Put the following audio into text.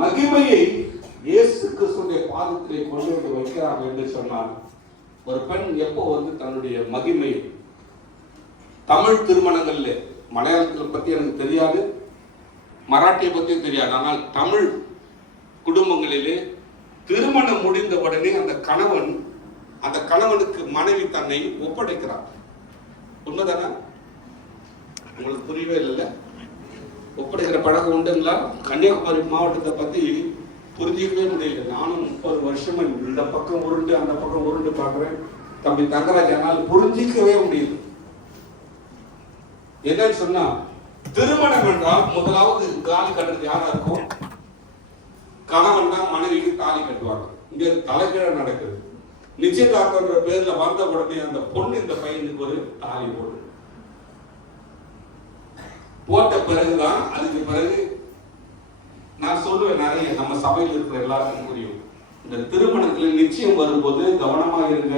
மகிமையை இயேசு கிறிஸ்துவின் பாதத்திலே கொண்டு வந்து வைக்கிறாங்க என்று சொன்னால், ஒரு பெண் எப்போ வந்து தன்னுடைய மகிமை, தமிழ் திருமணங்கள்ல, மலையாளத்தில் பத்தி எனக்கு தெரியாது, மராட்டியை பத்தியும் தெரியாது, ஆனால் தமிழ் குடும்பங்களிலே திருமணம் முடிந்த உடனே அந்த கணவனுக்கு மனைவி தன்னை ஒப்படைக்கிறார். உண்மைதானே? உங்களுக்கு புரியவே இல்லை. ஒப்படைக்கிற பழக்கம் உண்டுங்களா? கன்னியாகுமரி மாவட்டத்தை பத்தி புரிஞ்சிக்கவே முடியல. நானும் 30 வருஷமா இந்த பக்கம் உருண்டு அந்த பக்கம் உருண்டு பார்க்கிறேன். தம்பி தங்கராஜ், ஆனால் புரிஞ்சிக்கவே முடியல. என்னன்னு சொன்னா, திருமணம் என்றால் முதலாவது தாலி கட்டுறது யாரா இருக்கும்? கணவன் தான் மனைவிக்கு தாலி கட்டுவாங்க. இங்க தலைகீழ நடக்குது. நிச்சயதார்த்தம்ன்ற பேர்ல வந்த உடனே அந்த பொண்ணு இந்த பையனுக்கு ஒரு தாலி போட்ட பிறகுதான், அதுக்கு பிறகு நான் சொல்லுவேன், நிறைய நம்ம சபையில் இருக்கிற எல்லாருக்கும் புரியும். இந்த திருமணத்துல நிச்சயம் வரும்போது கவனமாக இருங்க.